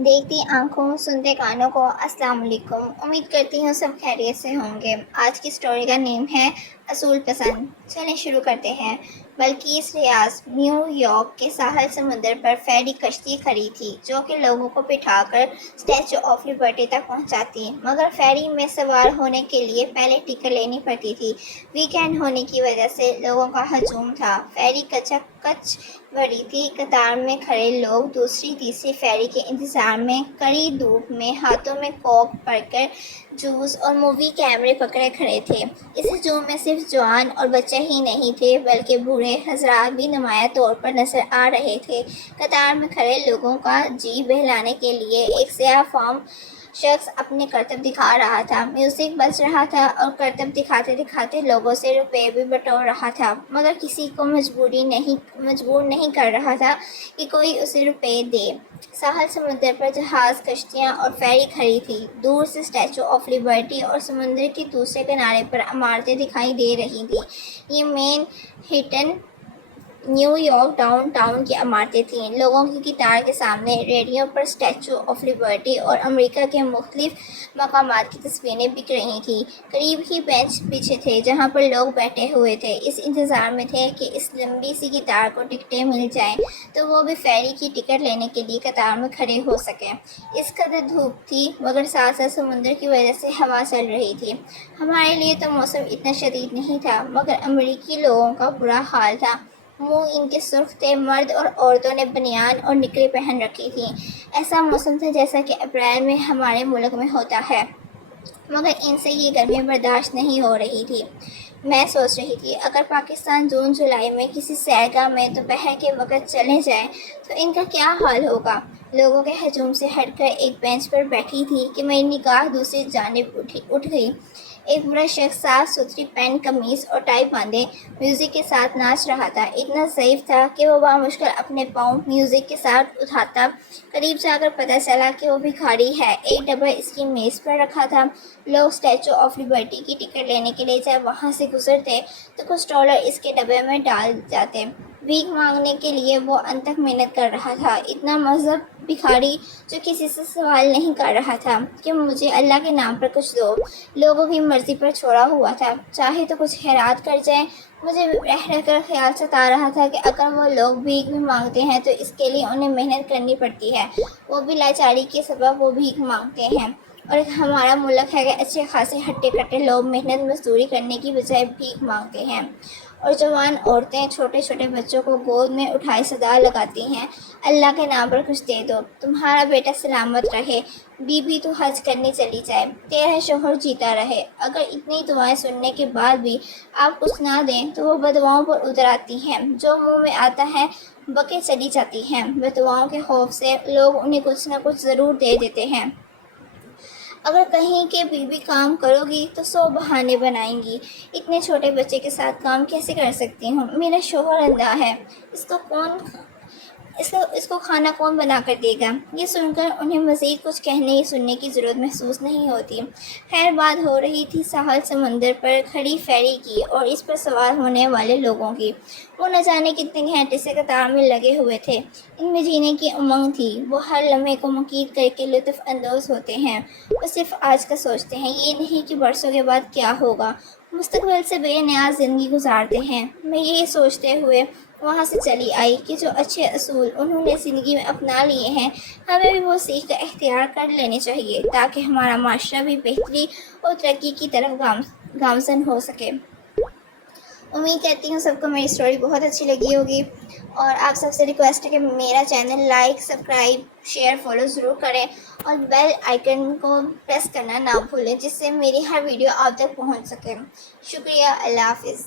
دیکھتی آنکھوں سنتے کانوں کو السلام علیکم۔ امید کرتی ہوں سب خیریت سے ہوں گے۔ آج کی سٹوری کا نیم ہے اصول پسند۔ چلیں شروع کرتے ہیں۔ بلقیس ریاض نیو یارک کے ساحل سمندر پر فیری کشتی کھڑی تھی جو کہ لوگوں کو بٹھا کر اسٹیچو آف لبرٹی تک پہنچاتی، مگر فیری میں سوار ہونے کے لیے پہلے ٹکٹ لینی پڑتی تھی۔ ویکینڈ ہونے کی وجہ سے لوگوں کا ہجوم تھا۔ فیری کچا کچ بھری تھی۔ قطار میں کھڑے لوگ دوسری تیسری فیری کے انتظار میں کڑی دھوپ میں ہاتھوں میں کوک بھر کر جوس اور مووی کیمرے پکڑے کھڑے تھے۔ اس ہجوم میں صرف جوان اور بچے ہی نہیں تھے بلکہ بوڑھے حضرات بھی نمایاں طور پر نظر آ رہے تھے۔ قطار میں کھڑے لوگوں کا جی بہلانے کے لیے ایک سیاہ فام شخص اپنے کرتب دکھا رہا تھا۔ میوزک بج رہا تھا اور کرتب دکھاتے دکھاتے لوگوں سے روپے بھی بٹور رہا تھا، مگر کسی کو مجبور نہیں کر رہا تھا کہ کوئی اسے روپے دے۔ ساحل سمندر پر جہاز، کشتیاں اور فیری کھڑی تھی۔ دور سے اسٹیچو آف لبرٹی اور سمندر کے دوسرے کنارے پر عمارتیں دکھائی دے رہی تھیں۔ یہ Manhattan New York downtown کی عمارتیں تھیں۔ لوگوں کی قطار کے سامنے ریڈیو پر اسٹیچو آف لبرٹی اور امریکہ کے مختلف مقامات کی تصویریں بک رہی تھیں۔ قریب ہی بینچ بچھے تھے جہاں پر لوگ بیٹھے ہوئے تھے، اس انتظار میں تھے کہ اس لمبی سی قطار کو ٹکٹیں مل جائیں تو وہ بھی فیری کی ٹکٹ لینے کے لیے قطار میں کھڑے ہو سکیں۔ اس قدر دھوپ تھی مگر ساتھ ساتھ سمندر کی وجہ سے ہوا چل رہی تھی۔ ہمارے لیے تو موسم اتنا شدید نہیں تھا مگر امریکی لوگوں کا برا حال تھا۔ منہ ان کے سرخ تھے۔ مرد اور عورتوں نے بنیان اور نکریں پہن رکھی تھیں۔ ایسا موسم تھا جیسا کہ اپریل میں ہمارے ملک میں ہوتا ہے، مگر ان سے یہ گرمی برداشت نہیں ہو رہی تھی۔ میں سوچ رہی تھی اگر پاکستان جون جولائی میں کسی سیرگاہ میں دوپہر کے وقت چلے جائیں تو ان کا کیا حال ہوگا۔ لوگوں کے ہجوم سے ہٹ کر ایک بینچ پر بیٹھی تھی کہ میری نگاہ دوسری جانب اٹھ گئی۔ ایک بڑا شخص صاف ستھری پینٹ، قمیض اور ٹائی باندھے میوزک کے ساتھ ناچ رہا تھا۔ اتنا ضعیف تھا کہ وہ بامشکل اپنے پاؤں میوزک کے ساتھ اٹھاتا۔ قریب جا کر پتہ چلا کہ وہ بھکاری ہے۔ ایک ڈبہ اس کی میز پر رکھا تھا۔ لوگ اسٹیچو آف لبرٹی کی ٹکٹ لینے کے لیے جب وہاں سے گزرتے تو کچھ ڈالر اس کے ڈبے میں ڈال جاتے۔ بھیک مانگنے کے لیے وہ انتھک محنت کر رہا تھا، اتنا مہذب بھکاری جو کسی سے سوال نہیں کر رہا تھا کہ مجھے اللہ کے نام پر کچھ دو۔ لوگوں کی مرضی پر چھوڑا ہوا تھا، چاہے تو کچھ خیرات کر جائیں۔ مجھے رہ کر خیال ستا رہا تھا کہ اگر وہ لوگ بھیک بھی مانگتے ہیں تو اس کے لیے انہیں محنت کرنی پڑتی ہے، وہ بھی لاچاری کے سبب وہ بھیک مانگتے ہیں۔ اور ایک ہمارا ملک ہے کہ اچھے خاصے ہٹے کٹے لوگ محنت مزدوری کرنے کی بجائے بھیک مانگتے ہیں، اور جوان عورتیں چھوٹے چھوٹے بچوں کو گود میں اٹھائے صدا لگاتی ہیں، اللہ کے نام پر کچھ دے دو، تمہارا بیٹا سلامت رہے، بیوی تو حج کرنے چلی جائے، تیرا شوہر جیتا رہے۔ اگر اتنی دعائیں سننے کے بعد بھی آپ کچھ نہ دیں تو وہ بددعاؤں پر اتر آتی ہیں، جو منہ میں آتا ہے بکے چلی جاتی ہیں۔ بددعاؤں کے خوف سے لوگ انہیں کچھ نہ کچھ ضرور دے دیتے ہیں۔ اگر کہیں کہ بیوی کام کرو گی تو 100 بہانے بنائیں گی، اتنے چھوٹے بچے کے ساتھ کام کیسے کر سکتی ہوں، میرا شوہر اندھا ہے، اس کو کھانا کون بنا کر دے گا۔ یہ سن کر انہیں مزید کچھ کہنے یا سننے کی ضرورت محسوس نہیں ہوتی۔ خیر بات ہو رہی تھی ساحل سمندر پر کھڑی فیری کی اور اس پر سوار ہونے والے لوگوں کی۔ وہ نہ جانے کتنے گھنٹے سے قطار میں لگے ہوئے تھے۔ ان میں جینے کی امنگ تھی، وہ ہر لمحے کو مقید کر کے لطف اندوز ہوتے ہیں۔ وہ صرف آج کا سوچتے ہیں، یہ نہیں کہ برسوں کے بعد کیا ہوگا۔ مستقبل سے بے نیاز زندگی گزارتے ہیں۔ میں یہی سوچتے ہوئے وہاں سے چلی آئی کہ جو اچھے اصول انہوں نے زندگی میں اپنا لیے ہیں ہمیں بھی وہ سیکھ کر اختیار کر لینے چاہیے تاکہ ہمارا معاشرہ بھی بہتری اور ترقی کی طرف گامزن ہو سکے۔ امید کرتی ہوں سب کو میری اسٹوری بہت اچھی لگی ہوگی، اور آپ سب سے ریکویسٹ ہے کہ میرا channel like, subscribe, share, follow ضرور کریں اور بیل آئیکن کو پریس کرنا نہ بھولیں جس سے میری ہر ویڈیو آپ تک پہنچ سکے۔ شکریہ، اللہ حافظ۔